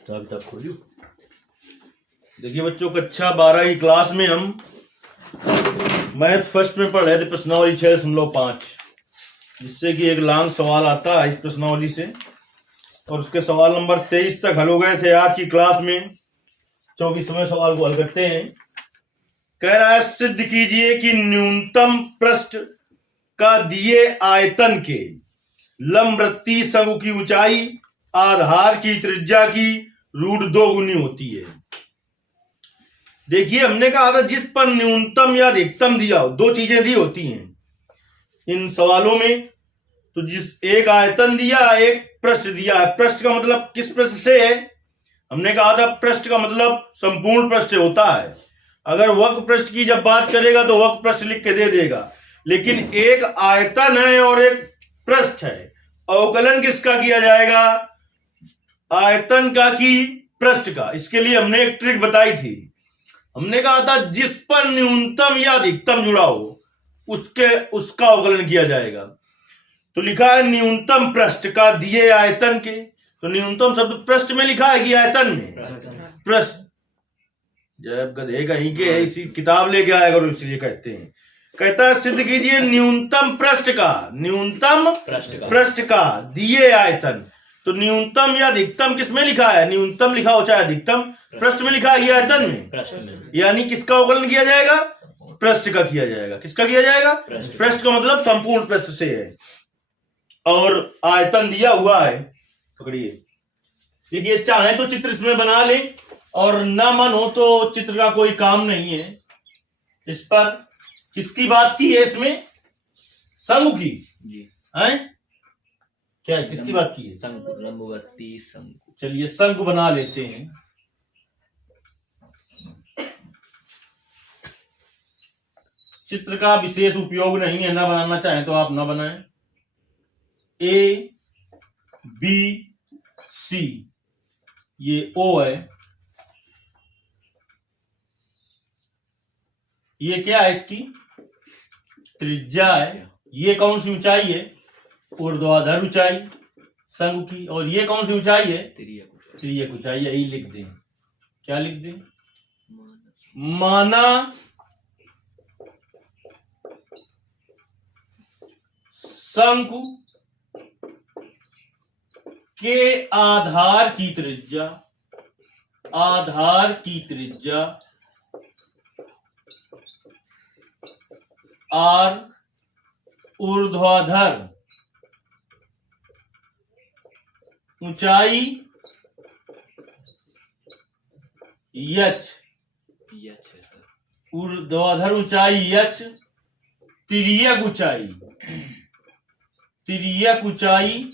खोलियो। देखिए बच्चों, कक्षा 12 की क्लास में हम मैथ फर्स्ट में पढ़ रहे थे प्रश्नावली 6.5, जिससे कि एक लॉन्ग सवाल आता है इस प्रश्नावली से, और उसके सवाल नंबर 23 तक हल हो गए थे। आज की क्लास में 24वें सवाल को हल करते हैं। कह रहा है सिद्ध कीजिए कि न्यूनतम पृष्ठ का दिए आयतन के लंबवृत्तीय शंकु की ऊंचाई आधार की त्रिज्या की √2 गुनी होती है। देखिए, हमने कहा था जिस पर न्यूनतम या अधिकतम दिया हो, दो चीजें दी होती हैं इन सवालों में। तो जिस एक आयतन दिया, एक पृष्ठ दिया है। पृष्ठ का मतलब किस पृष्ठ से है? हमने कहा था पृष्ठ का मतलब संपूर्ण पृष्ठ होता है। अगर वक्र पृष्ठ की जब बात करेगा तो वक्र पृष्ठ लिख के दे देगा, लेकिन एक आयतन है और एक पृष्ठ है। अवकलन किसका किया जाएगा? आयतन का कि पृष्ठ का। इसके लिए हमने एक ट्रिक बताई थी। हमने कहा था जिस पर न्यूनतम या अधिकतम जुड़ा हो उसका अवकलन किया जाएगा। तो लिखा है न्यूनतम पृष्ठ का दिए आयतन के, तो न्यूनतम शब्द पृष्ठ में लिखा है कि आयतन में? पृष्ठ। जब गधे कहीं के इसी किताब लेके आया करो, इसलिए कहते हैं। कहता है सिद्ध कीजिए न्यूनतम पृष्ठ का दिए आयतन। तो न्यूनतम या अधिकतम किसमें लिखा है? न्यूनतम लिखा हो चाहे अधिकतम, पृष्ठ में लिखा है आयतन में। यानी किसका अवकलन किया जाएगा? पृष्ठ का किया जाएगा। किसका किया जाएगा? पृष्ठ का मतलब संपूर्ण पृष्ठ से है, और आयतन दिया हुआ है। पकड़िए, देखिए, चाहे तो चित्र इसमें बना ले, और ना मन हो तो चित्र का कोई काम नहीं है। इस पर किसकी बात की है? इसमें शंकु की है। क्या है? किसकी बात की है? शंकु, लंबवती शंकु। चलिए शंकु बना लेते हैं। चित्र का विशेष उपयोग नहीं है, ना बनाना चाहें तो आप ना बनाएं। A B C, ये O है। ये क्या है? इसकी त्रिज्या है। ये कौन सी ऊंचाई है? ऊर्ध्वाधर ऊंचाई शंकु की। और ये कौन सी ऊंचाई है? तिर्यक ऊंचाई। यही लिख दें। क्या लिख दें? माना शंकु के आधार की त्रिज्या R, ऊर्ध्वाधर ऊंचाई H, ऊर्ध्वाधर ऊंचाई H, तिर्यक ऊंचाई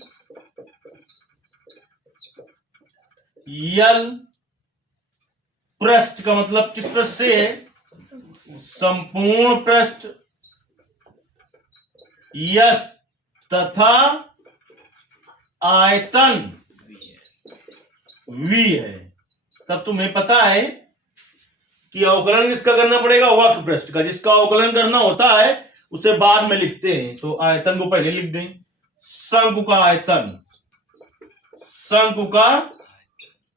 L। पृष्ठ का मतलब किस पृष्ठ से है? संपूर्ण पृष्ठ यस, तथा आयतन V है। तब तुम्हें पता है कि अवकलन किसका करना पड़ेगा? वक्र पृष्ठ का। जिसका अवकलन करना होता है उसे बाद में लिखते हैं, तो आयतन को पहले लिख दें। शंकु का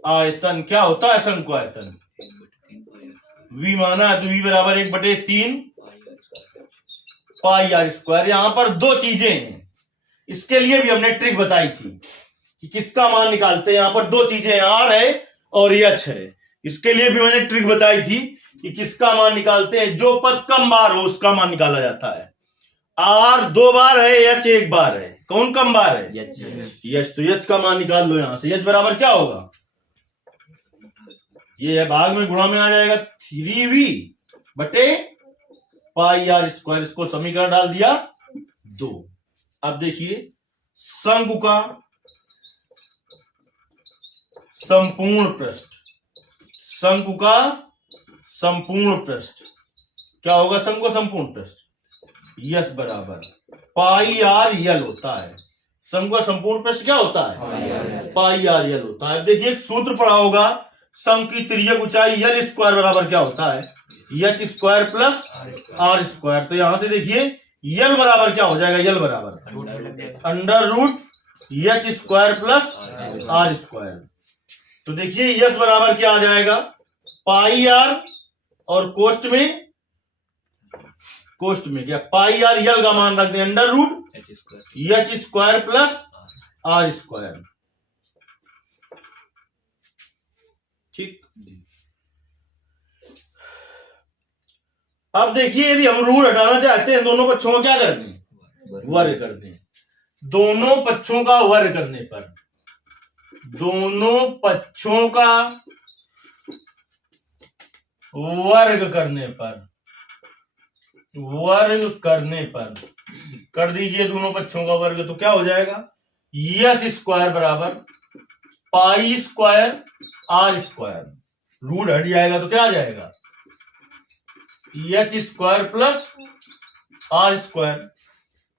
आयतन क्या होता है? शंकु आयतन V माना है, तो V बराबर 1/3 पाई R स्क्वायर। यहां पर दो चीजें हैं, इसके लिए भी हमने ट्रिक बताई थी कि किसका मान निकालते हैं। यहां पर दो चीजें हैं, R है और H है। इसके लिए भी मैंने ट्रिक बताई थी कि किसका मान निकालते हैं। जो पद कम बार हो उसका मान निकाला जाता है। R 2 बार है, H 1 बार है। कौन कम बार है? H। तो H का मान निकाल लो यहां से। H बराबर क्या होगा? ये है भाग में गुणा में आ जाएगा 3V बटे पाई R स्क्वायर। इसको समीकरण डाल दिया 2। अब देखिए शंकु का संपूर्ण पृष्ठ क्या होगा? शंकु का संपूर्ण पृष्ठ यस बराबर पाई R L होता है। शंकु का संपूर्ण पृष्ठ क्या होता है? पाई R L होता है। देखिए एक सूत्र पढ़ा होगा, शंकु की तिर्यक ऊंचाई L स्क्वायर बराबर क्या होता है? H square plus R square. तो यहां से देखिए L बराबर क्या हो जाएगा? L बराबर under root H square plus R square. तो देखिए यस बराबर क्या आ जाएगा, पाई आर और कोष्ट में क्या, पाई आर यल का मान रख दें under root H square plus R square. ठीक, अब देखिए यदि हम रूट हटाना चाहते हैं दोनों पक्षों का क्या कर दें, वर्ग कर दें। दोनों पक्षों का वर्ग करने पर, दोनों पक्षों का वर्ग करने पर कर दीजिए दोनों पक्षों का वर्ग, तो क्या हो जाएगा, यस स्क्वायर बराबर pi square R square, root हट जाएगा तो क्या आ जाएगा, H square plus R square.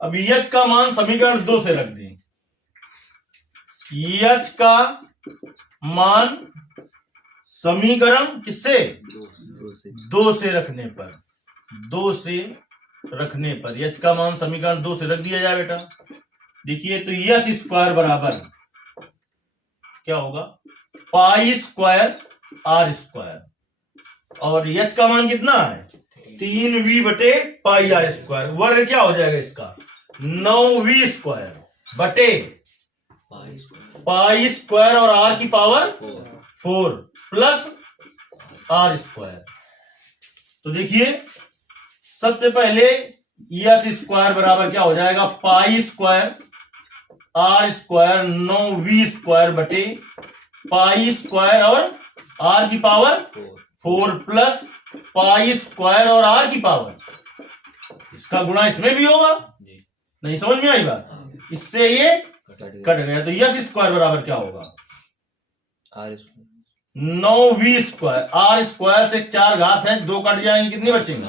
अब एच का मान समीकरण 2 से रख दें, एच का मान समीकरण किससे, 2 से रखने पर, 2 से रखने पर एच का मान समीकरण 2 से रख दिया जाए बेटा। देखिए तो यस स्क्वायर बराबर क्या होगा, पाई स्क्वायर आर स्क्वायर और एच का मान कितना है 3v बटे पाई आर स्क्वायर, वर्ग क्या हो जाएगा इसका 9v स्क्वायर बटे पाई स्क्वायर और आर की पावर 4 प्लस आर स्क्वायर। तो देखिए सबसे पहले यस स्क्वायर बराबर क्या हो जाएगा, pi square R square 9v square बटे पाई स्क्वायर और आर की पावर 4 प्लस पाई स्क्वायर और आर की पावर, इसका गुणा इसमें भी होगा, नहीं समझ में आई बात, इससे ये कट गया। तो यस स्क्वायर बराबर क्या होगा, 9v स्क्वायर, आर स्क्वायर से 4 घात है, 2 कट जाएंगे, कितनी बचेंगे,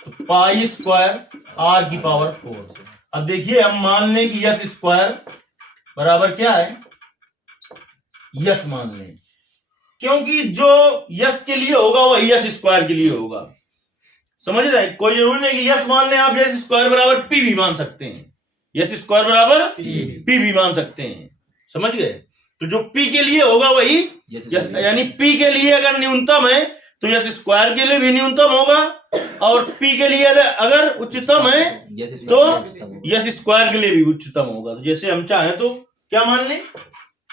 तो पाई स्क्वायर आर की पावर 4। अब देखिए हम मान लें कि यस स्क्वायर बराबर क्या है, यस मान लें, क्योंकि जो यस के लिए होगा वही यस स्क्वायर के लिए होगा, समझ रहे हैं। कोई जरूरी नहीं कि यस मान लें आप, यस स्क्वायर बराबर पी भी मान सकते हैं, यस स्क्वायर बराबर पी भी मान सकते हैं, समझ गए। तो जो पी के लिए होगा वही यस, यानी पी के लिए अगर न्यूनतम है तो यस स्क्वायर के लिए भी न्यूनतम होगा, और पी के लिए अगर उच्चतम है तो यस स्क्वायर के लिए भी उच्चतम होगा। तो जैसे हम चाहें तो क्या मान लें,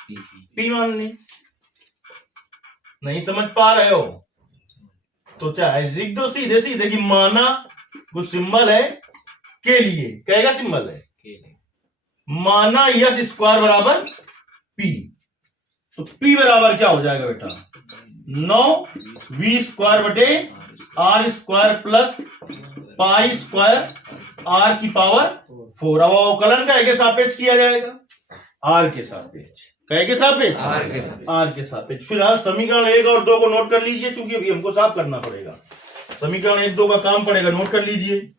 पी मान लें। नहीं समझ पा रहे हो तो चाहे लिख दो सीधे सीधे कि माना वो सिंबल है के लिए, कहेगा सिंबल है, माना यस स्क्वायर बराबर पी, तो पी बराबर क्या हो जाएगा बेटा, 9v स्क्वायर बटे R square plus pi square R की पावर 4। अब अवकलन का के सापेक्ष किया जाएगा, आर के सापेक्ष, कहे के सापेक्ष, आर के सापेक्ष। फिलहाल समीकरण 1 और 2 को नोट कर लीजिए, क्योंकि अभी हमको साफ करना पड़ेगा, समीकरण 1 2 का काम पड़ेगा, नोट कर लीजिए,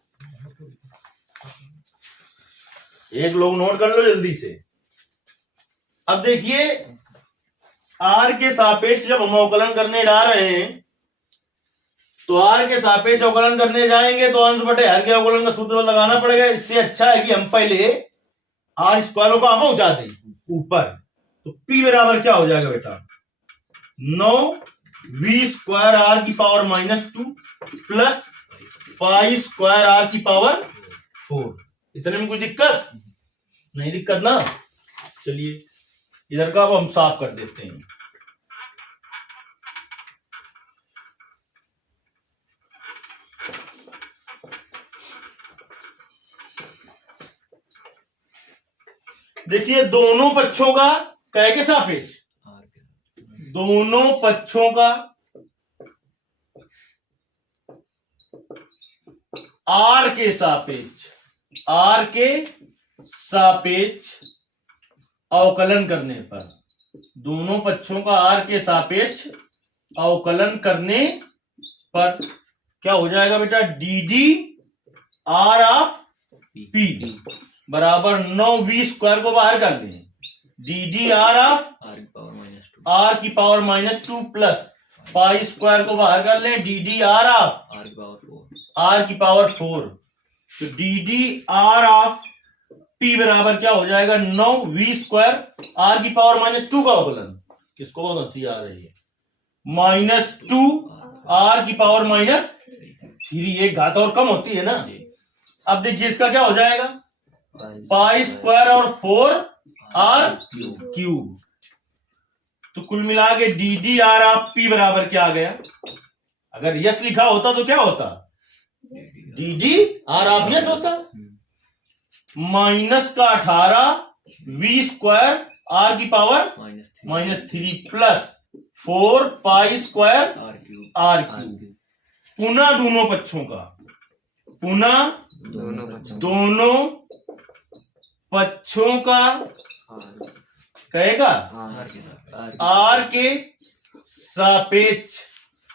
एक लोग नोट कर लो जल्दी से। अब देखिए आर के सापेक्ष जब हम अवकलन करने जा रहे हैं तो आर के सापेक्ष अवकलन करने जाएंगे तो अंश बटे हर के अवकलन का सूत्र लगाना पड़ेगा। इससे अच्छा है कि हम पहले आर स्क्वायर का हम पहुंचा दें ऊपर। तो पी बराबर क्या हो जाएगा बेटा, 9v स्क्वायर आर की power -2 plus pi square R की पावर 4। इतने में कोई दिक्कत नहीं, दिक्कत ना। चलिए इधर का अब हम साफ कर देते हैं। देखिए दोनों पक्षों का कहे के सापेक्ष, दोनों पक्षों का आर के सापेक्ष, आर के सापेक्ष अवकलन करने पर, दोनों पक्षों का आर के सापेक्ष अवकलन करने पर क्या हो जाएगा बेटा, D D R of P बराबर 9v स्क्वायर को बाहर कर लें, D D R of R की पावर -2 प्लस पाई स्क्वायर को बाहर कर लें, D D R of R की पावर 4। तो D D R of P बराबर क्या हो जाएगा, 9v स्क्वायर आर की पावर -2 का अवकलन, किसको बहुत हंसी आ रही है, -2 r की पावर -3, एक घात और कम होती है ना। अब देखिए इसका क्या हो जाएगा, पाई स्क्वायर और 4r क्यूब। तो कुल मिला के DDR ऑफ P बराबर क्या आ गया, अगर यस लिखा होता तो क्या होता, DDR ऑफ यस होता, -18 v स्क्वायर r की power -3 plus 4 pi square r cube. पुनः दोनों पक्षों का, पुनः दोनों पक्षों का कहेगा r के सापेक्ष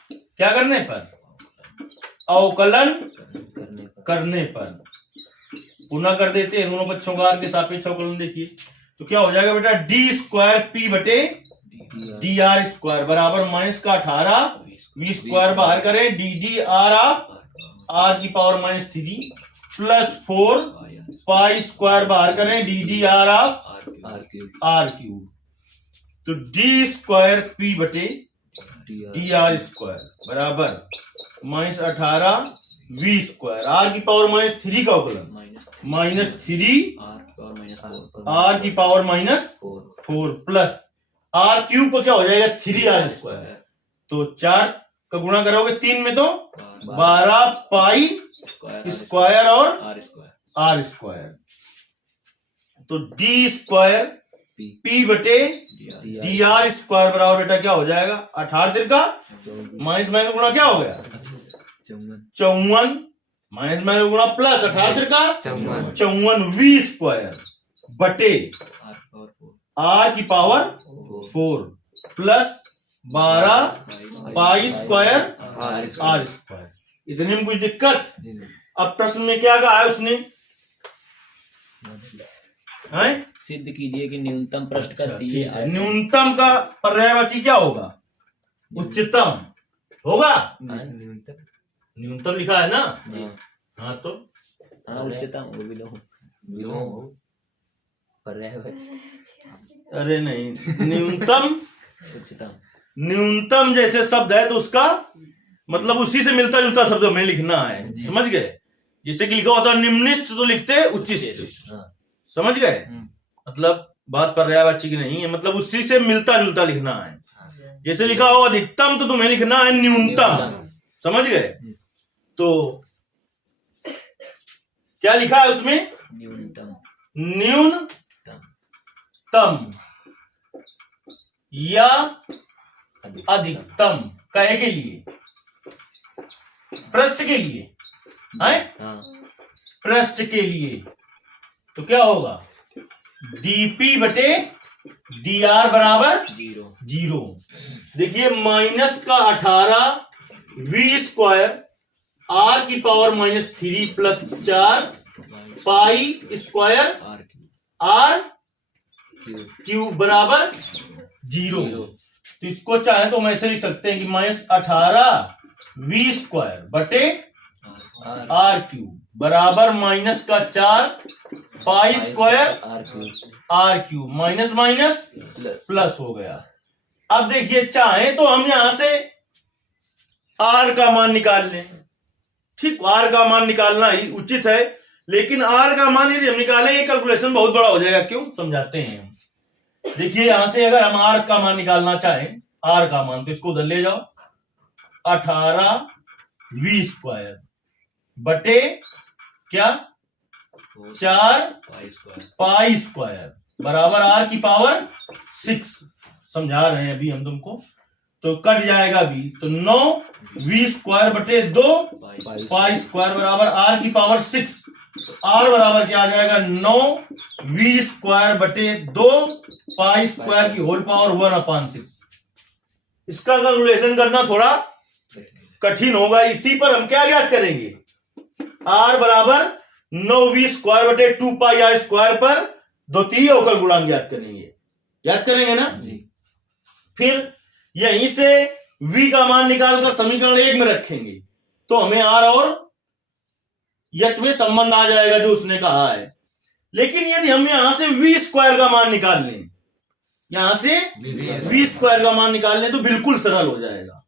क्या करने पर, अवकलन करने पर। पुनः कर देते हैं दोनों पक्षों का r के सापेक्ष अवकलन। देखिए तो क्या हो जाएगा बेटा, d स्क्वायर p बटे dr स्क्वायर बराबर -18 v स्क्वायर बाहर करें, DDR ऑफ r की पावर -3 प्लस 4 पाई स्क्वायर बाहर करें, DDR ऑफ r क्यूब। तो d स्क्वायर p बटे dr स्क्वायर बराबर -18 v स्क्वायर r की पावर -3 का अवकलन -3 r की पावर -4 प्लस r क्यूब को क्या हो जाएगा 3r स्क्वायर। तो 4 का गुणा करोगे 3 में तो 12 पाई स्क्वायर और r स्क्वायर। तो d स्क्वायर p बटे dr स्क्वायर बराबर बेटा क्या हो जाएगा, 18 का माइनस माइनस गुणा क्या हो गया 54, माइनस माइनस गुणा प्लस 18 का 54 v स्क्वायर बटे r की power 4 plus 12 pi square r square. इतने में कुछ दिक्कत। अब प्रश्न में क्या कहा है उसने, है सिद्ध कीजिए कि न्यूनतम पृष्ठ का ठीक है। न्यूनतम का पर्यायवाची क्या होगा, उच्चतम होगा, न्यूनतम लिखा है ना। हाँ तो उच्चतम विलोम पर्यायवाची, अरे नहीं, न्यूनतम उच्चतम, न्यूनतम जैसे शब्द है तो उसका मतलब उसी से मिलता जुलता शब्द हमें लिखना है, समझ गए। जैसे कि लिखा होता है निम्निष्ठ तो लिखते उच्चिष्ट, समझ गए। मतलब बात पर्यायवाची की नहीं है, मतलब उसी से मिलता जुलता लिखना है। जैसे लिखा हो अधिकतम तो तुम्हें लिखना है न्यूनतम, समझ गए। तो क्या लिखा है उसमें, न्यूनतम या अधिकतम कहे के लिए, पृष्ठ के लिए है, पृष्ठ के लिए। तो क्या होगा, dp बटे dr बराबर 0। देखिए -18 v स्क्वायर r की power -3 plus 4 pi square r cube बराबर 0। तो इसको चाहे तो हम ऐसे लिख सकते हैं कि -18 v स्क्वायर बटे r क्यूब बराबर -4 pi square r cube minus minus plus हो गया। अब देखिए चाहे तो हम यहां से r का मान निकाल लें, ठीक, r का मान निकालना ही उचित है। लेकिन r का मान यदि हम निकालें ये कैलकुलेशन बहुत बड़ा हो जाएगा, क्यों समझाते हैं हम। देखिए यहां से अगर हम r का मान निकालना चाहें, r का मान, तो इसको उधर ले जाओ, 18 v स्क्वायर बटे क्या 4 पाई स्क्वायर बराबर r की पावर 6, समझा रहे हैं अभी हम तुमको। तो कट जाएगा v, तो 9 v स्क्वायर बटे 2 पाई स्क्वायर बराबर r की पावर 6। r बराबर क्या आ जाएगा 9 v स्क्वायर बटे 2 पाई स्क्वायर की होल पावर 1/6। इसका कैलकुलेशन करना थोड़ा कठिन होगा। इसी पर हम क्या ज्ञात करेंगे, r बराबर 9v स्क्वायर बटे 2 पाई r स्क्वायर पर द्वितीय अवकल गुणांक ज्ञात करेंगे, याद करेंगे ना जी। फिर यहीं से v का मान निकालकर समीकरण 1 में रखेंगे तो हमें r और h में संबंध आ जाएगा जो उसने कहा है। लेकिन यदि हम यहां से v स्क्वायर का मान निकाल लें, यहां से v स्क्वायर का मान निकाल लें तो बिल्कुल सरल हो जाएगा,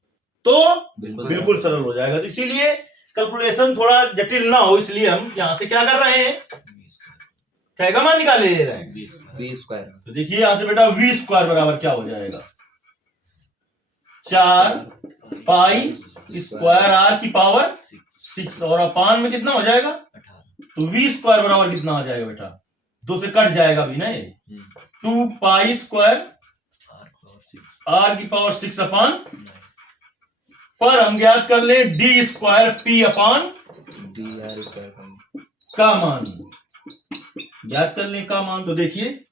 तो बिल्कुल सरल हो जाएगा। तो इसीलिए कैलकुलेशन थोड़ा जटिल ना हो, इसलिए हम यहां से क्या कर रहे हैं, क्या का मान निकाल ले रहे हैं, v स्क्वायर। तो देखिए यहां से बेटा v स्क्वायर बराबर क्या हो जाएगा, 4 पाई स्क्वायर r की पावर 6 और अपान में कितना हो जाएगा, तो v स्क्वायर बराबर कितना हो जाएगा बेटा, 2 से कट जाएगा भी नहीं, 2 पाई स्क्वायर r की पावर 6 अपान पर हम ज्ञात कर ले डी स्क्वायर पी अपान dr स्क्वायर का मान ज्ञात कर ले का मान। तो देखिए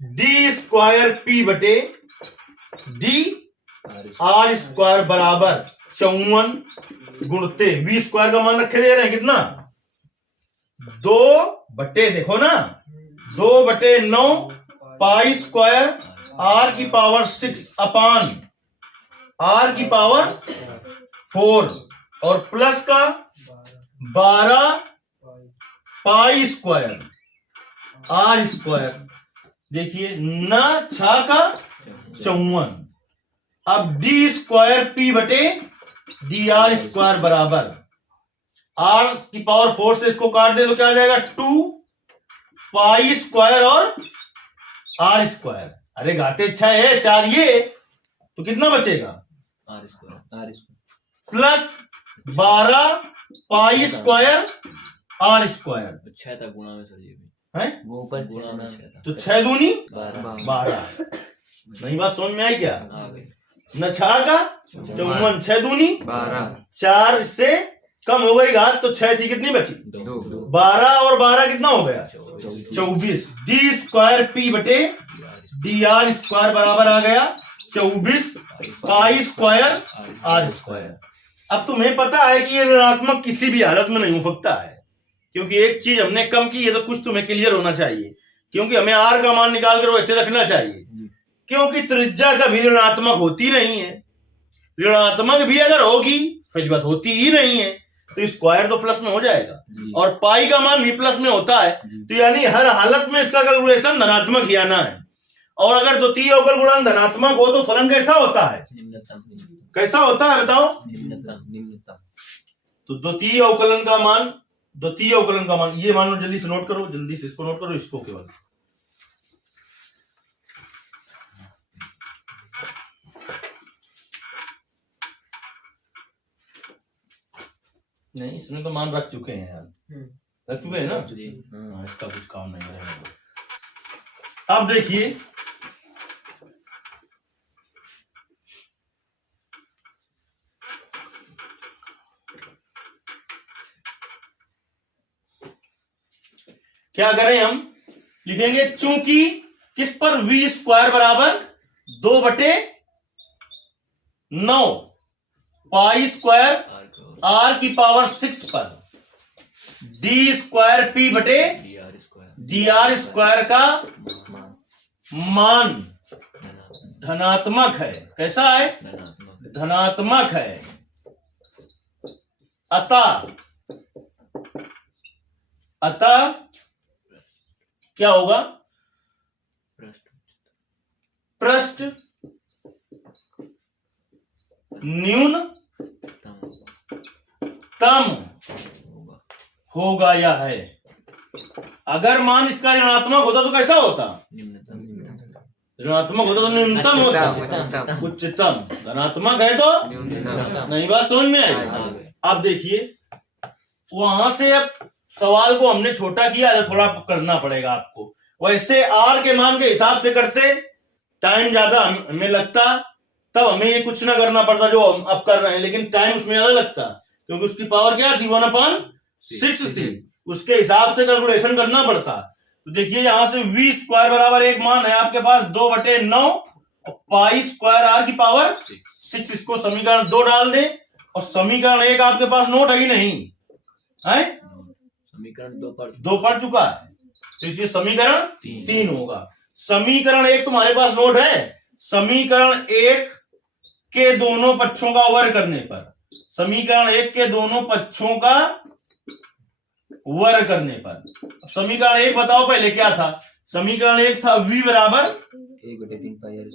डी स्क्वायर पी बटे डी आर स्क्वायर बराबर 54 गुणते वी स्क्वायर का मान रखे दे रहे हैं कितना, 2 बटे देखो ना 2/9 पाई स्क्वायर आर की पावर 6 अपान आर की पावर 4 और प्लस का 12 पाई स्क्वायर आर स्क्वायर, देखिए न 6 का 54। अब डी स्क्वायर पी बटे डी आर स्क्वायर बराबर आर की पावर 4 से इसको काट दे तो क्या आ जाएगा, 2 पाई स्क्वायर और आर स्क्वायर, अरे घाते 6 है 4 ये, तो कितना बचेगा r square plus 12 pi square R square 6 था गुणा में सर, ये भी है वो ऊपर गुणा में 6 था, तो 6 दूनी 12 नहीं बात समझ में आई क्या, आ गई न 6 का 54 6 दूनी 12 4 से कम हो गई घात, तो 6 थी कितनी बची, 2 12 और 12 कितना हो गया 24। डी स्क्वायर पी बटे डी आर स्क्वायर बराबर आ गया 24 पाई स्क्वायर आर स्क्वायर। अब तुम्हें पता है कि ये ऋणात्मक किसी भी हालत में नहीं हो सकता है, क्योंकि एक चीज हमने कम की है तो कुछ तुम्हें क्लियर होना चाहिए, क्योंकि हमें आर का मान निकाल कर वैसे रखना चाहिए, क्योंकि त्रिज्या कभी ऋणात्मक होती नहीं है, ऋणात्मक भी अगर होगी पहली बात होती ही नहीं है तो स्क्वायर तो प्लस में हो जाएगा और पाई का मान भी प्लस में होता है, तो यानी हर हालत में इसका कैलकुलेशन धनात्मक ही आना है। और अगर द्वितीय अवकल गुणांक धनात्मक हो तो फलन कैसा होता है, कैसा होता है बताओ, निम्नतम। तो द्वितीय अवकलन का मान ये मान लो, जल्दी से नोट करो, जल्दी से इसको नोट करो, इसको केवल नहीं, इसमें तो मान रख चुके हैं यार, रख चुके हैं ना, हाँ इसका कुछ काम नहीं रहेगा। अब देखिए क्या करें, हम लिखेंगे चूंकि किस पर v स्क्वायर बराबर 2/9 पाई स्क्वायर आर की पावर 6 पर डी स्क्वायर पी बटे डी आर स्क्वायर का मान धनात्मक है, कैसा है, धनात्मक है, अतः क्या होगा, पृष्ठ न्यूनतम होगा या है। अगर मान इसका ऋणात्मक होता तो कैसा होता, ऋणात्मक होता तो न्यूनतम होता, उच्चतम, धनात्मक है तो नहीं, बात समझ में आई। अब देखिए वहां से अब सवाल को हमने छोटा किया है, थोड़ा करना पड़ेगा आपको, वैसे आर के मान के हिसाब से करते टाइम ज्यादा हमें लगता, तब हमें ये कुछ ना करना पड़ता जो हम अब कर रहे हैं, लेकिन टाइम उसमें ज्यादा लगता क्योंकि उसकी पावर क्या थी 1/6 थी, उसके हिसाब से कैलकुलेशन करना पड़ता। तो देखिए यहां से v स्क्वायर बराबर एक मान है आपके पास 2/9 पाई स्क्वायर आर की पावर 6, इसको समीकरण 2 डाल दे और समीकरण 1 आपके पास नोट है ही नहीं है, समीकरण 2 पढ़ चुका है, तो इसलिए समीकरण 3 होगा। समीकरण 1 तुम्हारे पास नोट है, समीकरण 1 के दोनों पक्षों का वर्ग करने पर, समीकरण 1 के दोनों पक्षों का वर्ग करने पर, समीकरण 1 बताओ पहले क्या था, समीकरण 1 था v बराबर 1/3 pi R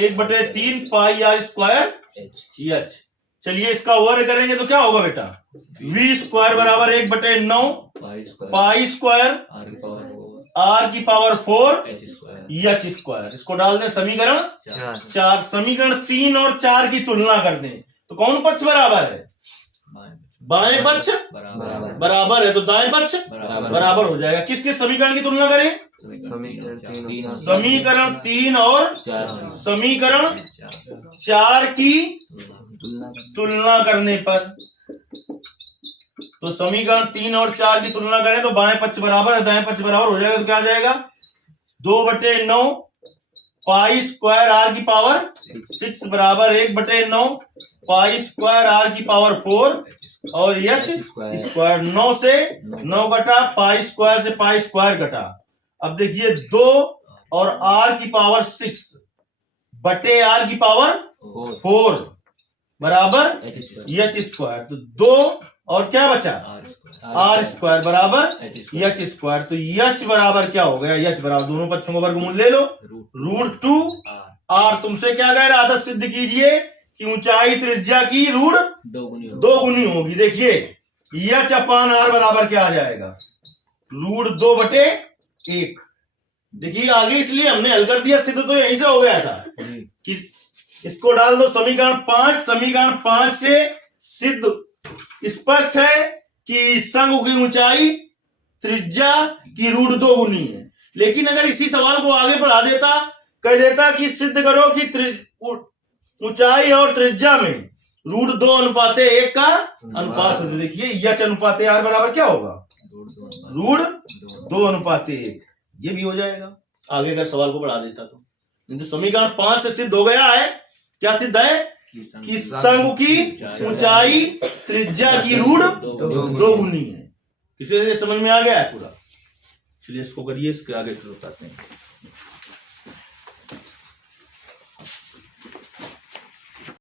1/3 pi R square H H. चलिए इसका वर्ग करेंगे तो क्या होगा बेटा, वी स्क्वायर बराबर 1/9 पाई स्क्वायर आर की पावर 4 r की power 4 H square H square. इसको डाल दें समीकरण 4 4। समीकरण 3 और 4 की तुलना कर दें तो कौन पक्ष बराबर है, बाएं पक्ष बराबर बराबर है तो दाएं पक्ष बराबर हो जाएगा। किस किस समीकरण की तुलना करें, समीकरण 3 और समीकरण 4 की तुलना करने पर। तो समीकरण 3 और 4 की तुलना करें तो बाएं पक्ष बराबर है, दाएं पक्ष बराबर हो जाएगा तो क्या आ जाएगा, 2/9 पाई स्क्वायर आर की पावर 6 बराबर 1/9 पाई स्क्वायर आर की पावर 4 और एच स्क्वायर। 9 से 9 घटा, पाई स्क्वायर से पाई स्क्वायर घटा। अब देखिए 2 और आर की पावर 6 बटे आर की पावर 4 बराबर एच स्क्वायर। तो 2 और क्या बचा, आर स्क्वायर बराबर एच स्क्वायर। तो एच बराबर क्या हो गया, एच बराबर दोनों पक्षों का वर्गमूल ले लो, √2 आर। तुमसे क्या कह रहा है, आदत सिद्ध कीजिए कि ऊंचाई त्रिज्या की √2 गुनी होगी। देखिए एच अपान आर बराबर क्या आ जाएगा, √2/1। देखिए आगे इसलिए हमने हल कर दिया, सिद्ध तो यहीं से हो गया था कि इसको डाल दो समीकरण 5। समीकरण 5 से सिद्ध स्पष्ट है कि शंकु की ऊंचाई त्रिज्या की √2 गुनी है। लेकिन अगर इसी सवाल को आगे बढ़ा देता, कह देता कि सिद्ध करो कि ऊंचाई और त्रिज्या में √2:1 का अनुपात होता है। देखिए एच अनुपात आर बराबर क्या होगा, √2:1। ये भी हो जाएगा आगे अगर सवाल को बढ़ा देता तो। किंतु समीकरण 5 से सिद्ध हो गया है, क्या सिद्ध है कि शंकु की ऊंचाई त्रिज्या की √2 गुनी है। इसलिए समझ में आ गया है पूरा। चलिए इसको करिए, इसके आगे बताते हैं।